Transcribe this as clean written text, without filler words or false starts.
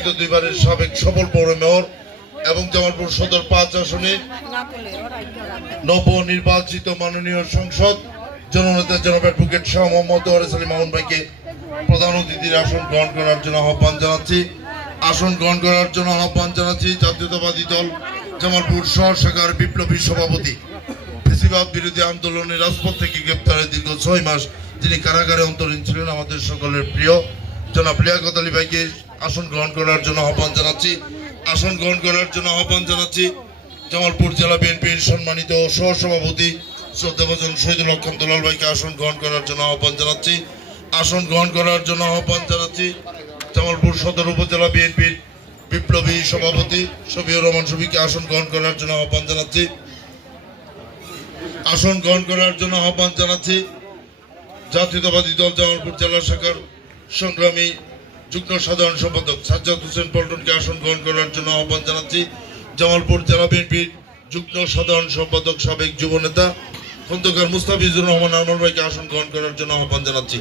নির্বাচিত দুইবারের সাবেক সফল পৌর মেয়র এবং জামালপুর সদর 5 আসনে নবনির্বাচিত মাননীয় সংসদ জননেতা জনাব অ্যাডভোকেট শাহ মোহাম্মদ ওয়ারেস আলী মামুন ভাইকে প্রধান অতিথির আসন গ্রহণ করার জন্য আহ্বান জানাচ্ছি। আসন গ্রহণ করার জন্য আহ্বান জানাচ্ছি জাতীয়তাবাদী দল জামালপুর শহর শাখার বিপ্লবী সভাপতি, ফ্যাসিবাদ বিরোধী আন্দোলনে রাজপথ থেকে গ্রেপ্তারের দীর্ঘ 6 মাস যিনি কারাগারে অন্তরীণ ছিলেন, আমাদের সকলের প্রিয় জনাব লিয়াকত আলী ভাইকে আসন গ্রহণ করার জন্য আহ্বান জানাচ্ছি। আসন গ্রহণ করার জন্য আহ্বান জানাচ্ছি জামালপুর জেলা বিএনপির সম্মানিত সহসভাপতি শ্রদ্ধাভাজন শহীদুল হক খান দুলাল ভাইকে আসন গ্রহণ করার জন্য আহ্বান জানাচ্ছি। আসন গ্রহণ করার জন্য আহ্বান জানাচ্ছি জামালপুর সদর উপজেলা বিএনপির বিপ্লবী সভাপতি শফিউর রহমান শফিকে আসন গ্রহণ করার জন্য আহ্বান জানাচ্ছি। আসন গ্রহণ করার জন্য আহ্বান জানাচ্ছি জাতীয়তাবাদী দল জামালপুর জেলা শাখার সংগ্রামী যুগ্ম সাধারণ সম্পাদক সাজ্জাদ হোসেন পল্টনকে আসন গ্রহণ করার জন্য আহ্বান জানাচ্ছি জামালপুর জেলা বিএনপির যুগ্ম সাধারণ সম্পাদক সাবেক যুব নেতা খন্দকার মুস্তাফিজুর রহমান আনোয়ার ভাইকে আসন গ্রহণ করার জন্য আহ্বান জানাচ্ছি।